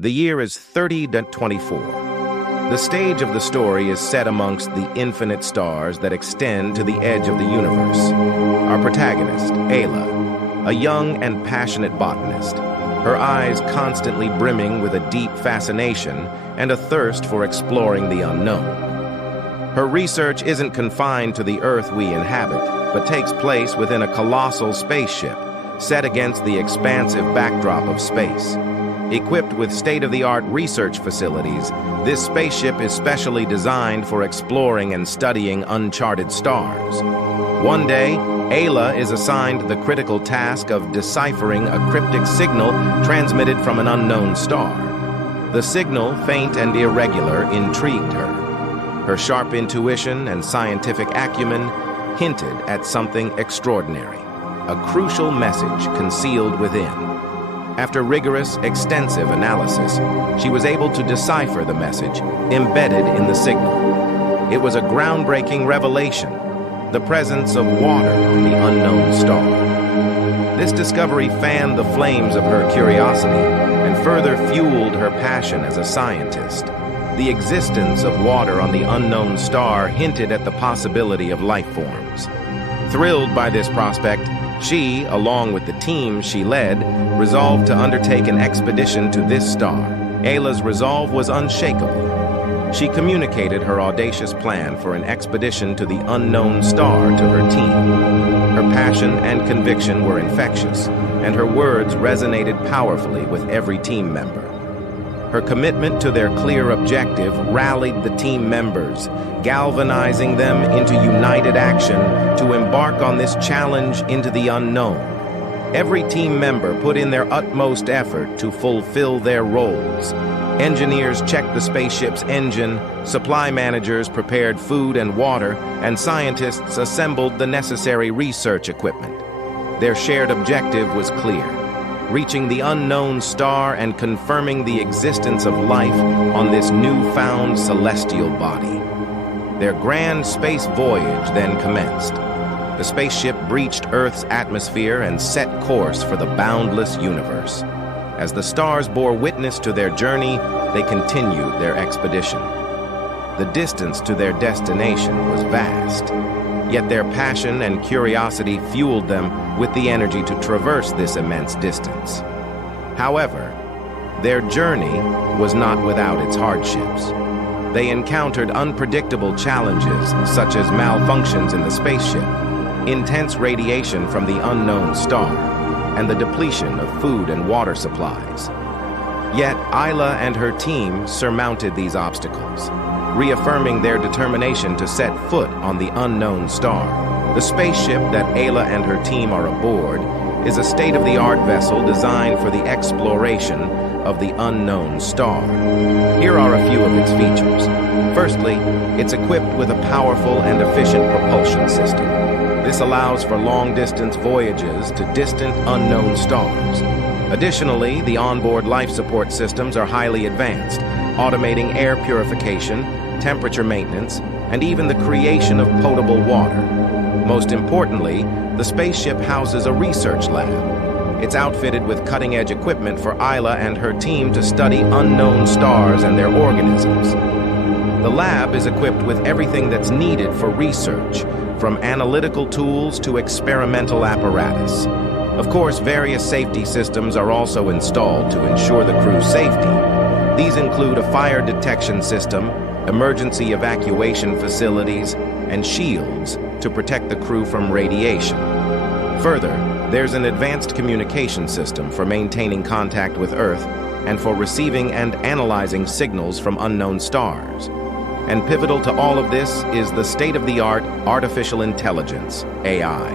The year is 30-24. The stage of the story is set amongst the infinite stars that extend to the edge of the universe. Our protagonist, Ayla, a young and passionate botanist, her eyes constantly brimming with a deep fascination and a thirst for exploring the unknown. Her research isn't confined to the Earth we inhabit, but takes place within a colossal spaceship set against the expansive backdrop of space. Equipped with state-of-the-art research facilities, this spaceship is specially designed for exploring and studying uncharted stars. One day, Ayla is assigned the critical task of deciphering a cryptic signal transmitted from an unknown star. The signal, faint and irregular, intrigued her. Her sharp intuition and scientific acumen hinted at something extraordinary, a crucial message concealed within. After rigorous, extensive analysis, she was able to decipher the message embedded in the signal. It was a groundbreaking revelation, the presence of water on the unknown star. This discovery fanned the flames of her curiosity and further fueled her passion as a scientist. The existence of water on the unknown star hinted at the possibility of life forms. Thrilled by this prospect, she, along with the team she led, resolved to undertake an expedition to this star. Ayla's resolve was unshakable. She communicated her audacious plan for an expedition to the unknown star to her team. Her passion and conviction were infectious, and her words resonated powerfully with every team member. Her commitment to their clear objective rallied the team members, galvanizing them into united action to embark on this challenge into the unknown. Every team member put in their utmost effort to fulfill their roles. Engineers checked the spaceship's engine, supply managers prepared food and water, and scientists assembled the necessary research equipment. Their shared objective was clear: reaching the unknown star and confirming the existence of life on this newfound celestial body. Their grand space voyage then commenced. The spaceship breached Earth's atmosphere and set course for the boundless universe. As the stars bore witness to their journey, they continued their expedition. The distance to their destination was vast, yet their passion and curiosity fueled them with the energy to traverse this immense distance. However, their journey was not without its hardships. They encountered unpredictable challenges such as malfunctions in the spaceship, intense radiation from the unknown star, and the depletion of food and water supplies. Yet Ayla and her team surmounted these obstacles, reaffirming their determination to set foot on the unknown star. The spaceship that Ayla and her team are aboard is a state-of-the-art vessel designed for the exploration of the unknown star. Here are a few of its features. Firstly, it's equipped with a powerful and efficient propulsion system. This allows for long-distance voyages to distant, unknown stars. Additionally, the onboard life support systems are highly advanced, automating air purification, temperature maintenance, and even the creation of potable water. Most importantly, the spaceship houses a research lab. It's outfitted with cutting-edge equipment for Ayla and her team to study unknown stars and their organisms. The lab is equipped with everything that's needed for research, from analytical tools to experimental apparatus. Of course, various safety systems are also installed to ensure the crew's safety. These include a fire detection system, emergency evacuation facilities, and shields to protect the crew from radiation. Further, there's an advanced communication system for maintaining contact with Earth and for receiving and analyzing signals from unknown stars. And pivotal to all of this is the state-of-the-art artificial intelligence, AI.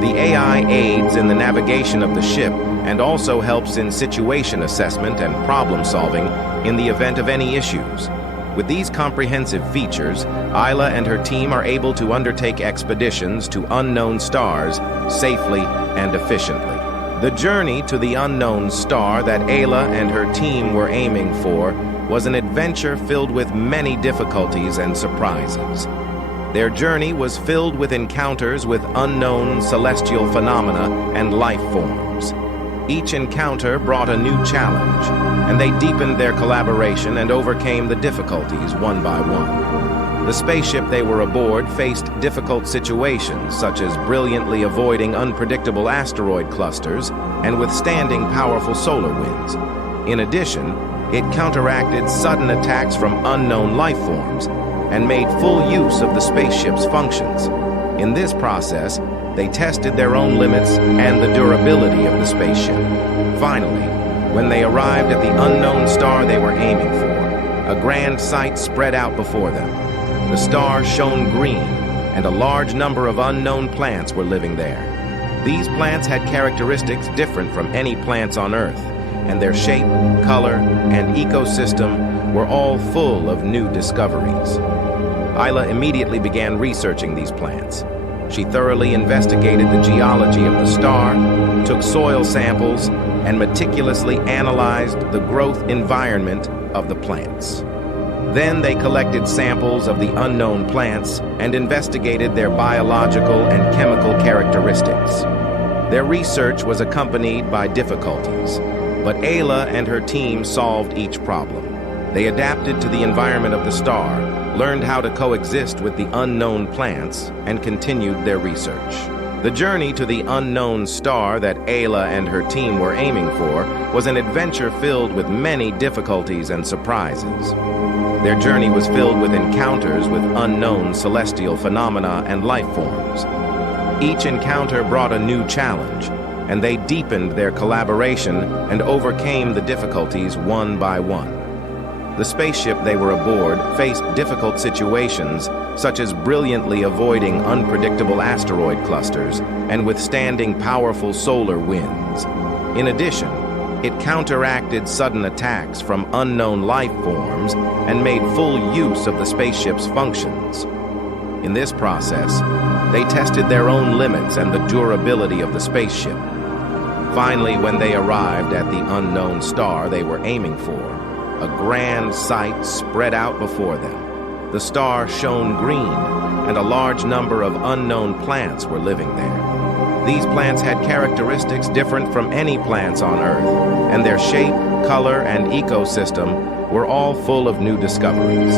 The AI aids in the navigation of the ship and also helps in situation assessment and problem-solving in the event of any issues. With these comprehensive features, Ayla and her team are able to undertake expeditions to unknown stars safely and efficiently. The journey to the unknown star that Ayla and her team were aiming for was an adventure filled with many difficulties and surprises. Their journey was filled with encounters with unknown celestial phenomena and life forms. Each encounter brought a new challenge, and they deepened their collaboration and overcame the difficulties one by one. The spaceship they were aboard faced difficult situations, such as brilliantly avoiding unpredictable asteroid clusters and withstanding powerful solar winds. In addition, it counteracted sudden attacks from unknown life forms and made full use of the spaceship's functions. In this process, they tested their own limits and the durability of the spaceship. Finally, when they arrived at the unknown star they were aiming for, a grand sight spread out before them. The star shone green, and a large number of unknown plants were living there. These plants had characteristics different from any plants on Earth, and their shape, color, and ecosystem were all full of new discoveries. Ayla immediately began researching these plants. She thoroughly investigated the geology of the star, took soil samples, and meticulously analyzed the growth environment of the plants. Then they collected samples of the unknown plants and investigated their biological and chemical characteristics. Their research was accompanied by difficulties, but Ayla and her team solved each problem. They adapted to the environment of the star, learned how to coexist with the unknown plants, and continued their research. The journey to the unknown star that Ayla and her team were aiming for was an adventure filled with many difficulties and surprises. Their journey was filled with encounters with unknown celestial phenomena and life forms. Each encounter brought a new challenge, and they deepened their collaboration and overcame the difficulties one by one. The spaceship they were aboard faced difficult situations, such as brilliantly avoiding unpredictable asteroid clusters and withstanding powerful solar winds. In addition, it counteracted sudden attacks from unknown life forms and made full use of the spaceship's functions. In this process, they tested their own limits and the durability of the spaceship. Finally, when they arrived at the unknown star they were aiming for, a grand sight spread out before them. The star shone green, and a large number of unknown plants were living there. These plants had characteristics different from any plants on Earth, and their shape, color, and ecosystem were all full of new discoveries.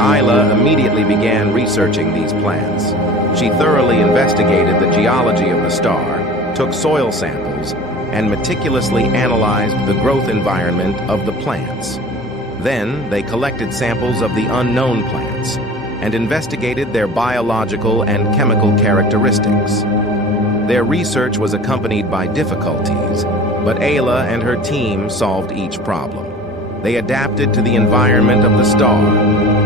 Ayla immediately began researching these plants. She thoroughly investigated the geology of the star, took soil samples, and meticulously analyzed the growth environment of the plants. Then they collected samples of the unknown plants and investigated their biological and chemical characteristics. Their research was accompanied by difficulties, but Ayla and her team solved each problem. They adapted to the environment of the star,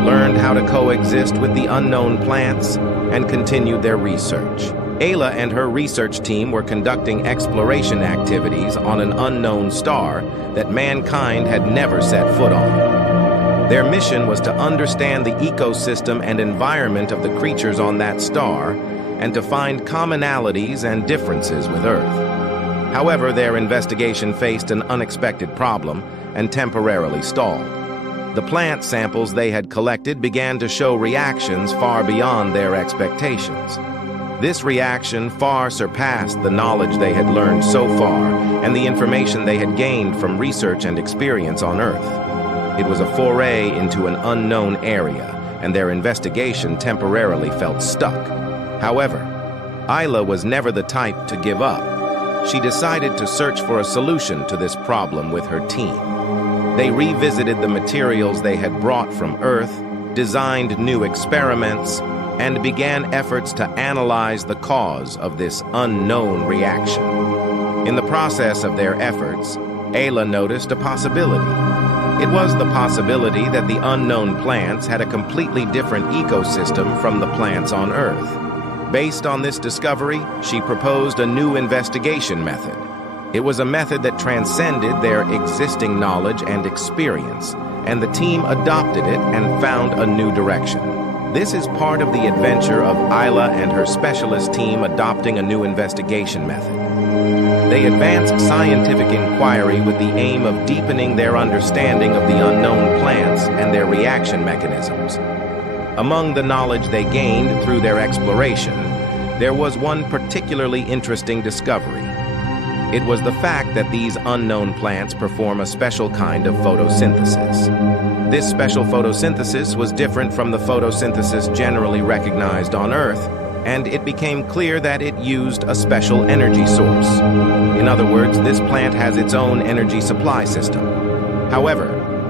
learned how to coexist with the unknown plants, and continued their research. Ayla and her research team were conducting exploration activities on an unknown star that mankind had never set foot on. Their mission was to understand the ecosystem and environment of the creatures on that star and to find commonalities and differences with Earth. However, their investigation faced an unexpected problem and temporarily stalled. The plant samples they had collected began to show reactions far beyond their expectations. This reaction far surpassed the knowledge they had learned so far and the information they had gained from research and experience on Earth. It was a foray into an unknown area, and their investigation temporarily felt stuck. However, Ayla was never the type to give up. She decided to search for a solution to this problem with her team. They revisited the materials they had brought from Earth, designed new experiments, and began efforts to analyze the cause of this unknown reaction. In the process of their efforts, Ayla noticed a possibility. It was the possibility that the unknown plants had a completely different ecosystem from the plants on Earth. Based on this discovery, she proposed a new investigation method. It was a method that transcended their existing knowledge and experience, and the team adopted it and found a new direction. This is part of the adventure of Ayla and her specialist team adopting a new investigation method. They advanced scientific inquiry with the aim of deepening their understanding of the unknown plants and their reaction mechanisms. Among the knowledge they gained through their exploration, there was one particularly interesting discovery. It was the fact that these unknown plants perform a special kind of photosynthesis. This special photosynthesis was different from the photosynthesis generally recognized on Earth, and it became clear that it used a special energy source. In other words, this plant has its own energy supply system. However,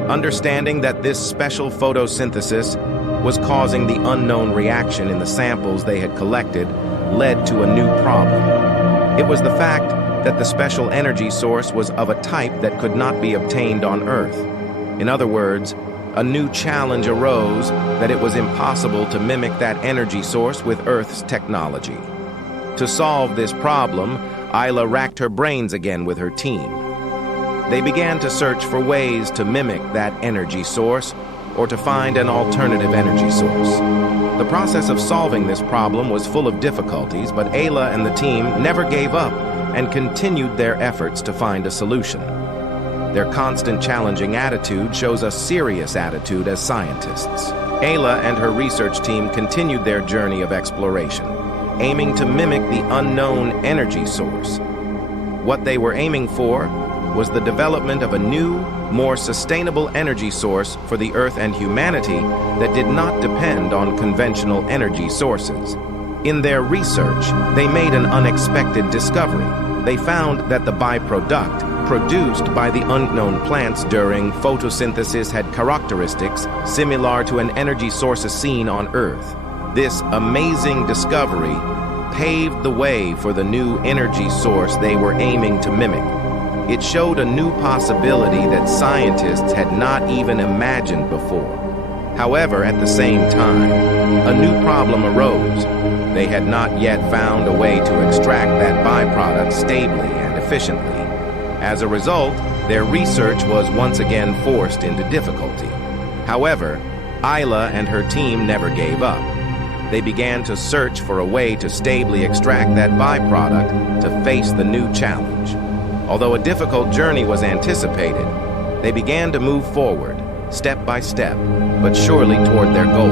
understanding that this special photosynthesis was causing the unknown reaction in the samples they had collected led to a new problem. It was the fact that the special energy source was of a type that could not be obtained on Earth. In other words, a new challenge arose that it was impossible to mimic that energy source with Earth's technology. To solve this problem, Ayla racked her brains again with her team. They began to search for ways to mimic that energy source or to find an alternative energy source. The process of solving this problem was full of difficulties, but Ayla and the team never gave up and continued their efforts to find a solution. Their constant challenging attitude shows a serious attitude as scientists. Ayla and her research team continued their journey of exploration, aiming to mimic the unknown energy source. What they were aiming for was the development of a new, more sustainable energy source for the Earth and humanity that did not depend on conventional energy sources. In their research, they made an unexpected discovery. They found that the byproduct produced by the unknown plants during photosynthesis had characteristics similar to an energy source seen on Earth. This amazing discovery paved the way for the new energy source they were aiming to mimic. It showed a new possibility that scientists had not even imagined before. However, at the same time, a new problem arose. They had not yet found a way to extract that byproduct stably and efficiently. As a result, their research was once again forced into difficulty. However, Ayla and her team never gave up. They began to search for a way to stably extract that byproduct to face the new challenge. Although a difficult journey was anticipated, they began to move forward, step by step, but surely toward their goal.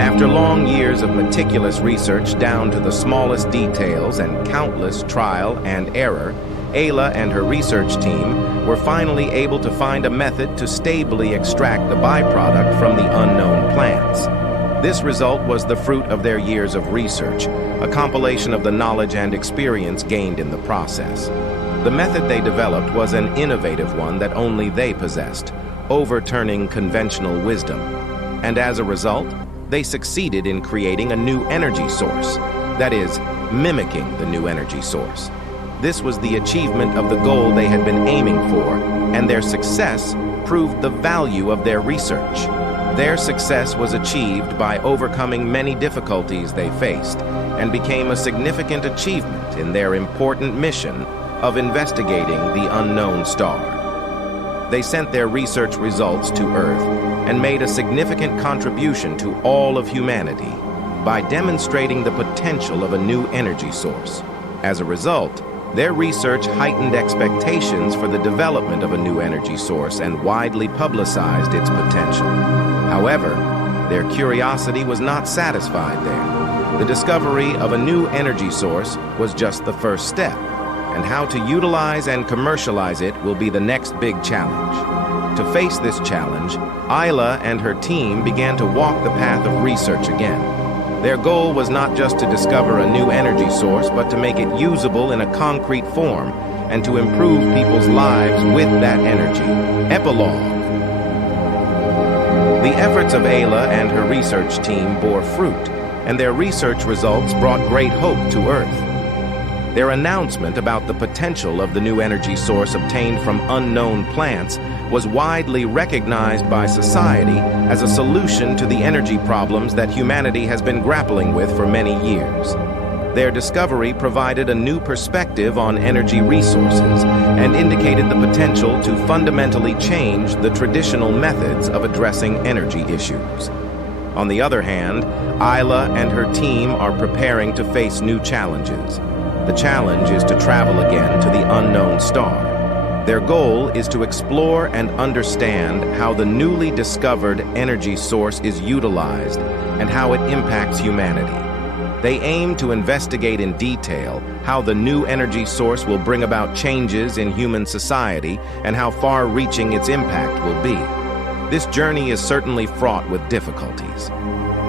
After long years of meticulous research down to the smallest details and countless trial and error, Ayla and her research team were finally able to find a method to stably extract the byproduct from the unknown plants. This result was the fruit of their years of research, a compilation of the knowledge and experience gained in the process. The method they developed was an innovative one that only they possessed, overturning conventional wisdom. And as a result, they succeeded in creating a new energy source, that is, mimicking the new energy source. This was the achievement of the goal they had been aiming for, and their success proved the value of their research. Their success was achieved by overcoming many difficulties they faced, and became a significant achievement in their important mission of investigating the unknown star. They sent their research results to Earth and made a significant contribution to all of humanity by demonstrating the potential of a new energy source. As a result, their research heightened expectations for the development of a new energy source and widely publicized its potential. However, their curiosity was not satisfied there. The discovery of a new energy source was just the first step, and how to utilize and commercialize it will be the next big challenge. To face this challenge, Ayla and her team began to walk the path of research again. Their goal was not just to discover a new energy source, but to make it usable in a concrete form and to improve people's lives with that energy. Epilogue. The efforts of Ayla and her research team bore fruit, and their research results brought great hope to Earth. Their announcement about the potential of the new energy source obtained from unknown plants was widely recognized by society as a solution to the energy problems that humanity has been grappling with for many years. Their discovery provided a new perspective on energy resources and indicated the potential to fundamentally change the traditional methods of addressing energy issues. On the other hand, Ayla and her team are preparing to face new challenges. The challenge is to travel again to the unknown star. Their goal is to explore and understand how the newly discovered energy source is utilized and how it impacts humanity. They aim to investigate in detail how the new energy source will bring about changes in human society, and how far-reaching its impact will be. This journey is certainly fraught with difficulties.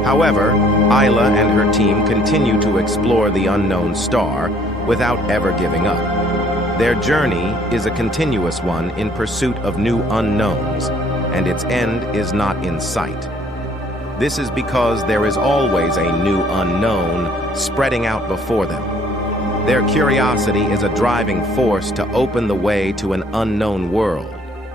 However, Ayla and her team continue to explore the unknown star without ever giving up. Their journey is a continuous one in pursuit of new unknowns, and its end is not in sight. This is because there is always a new unknown spreading out before them. Their curiosity is a driving force to open the way to an unknown world.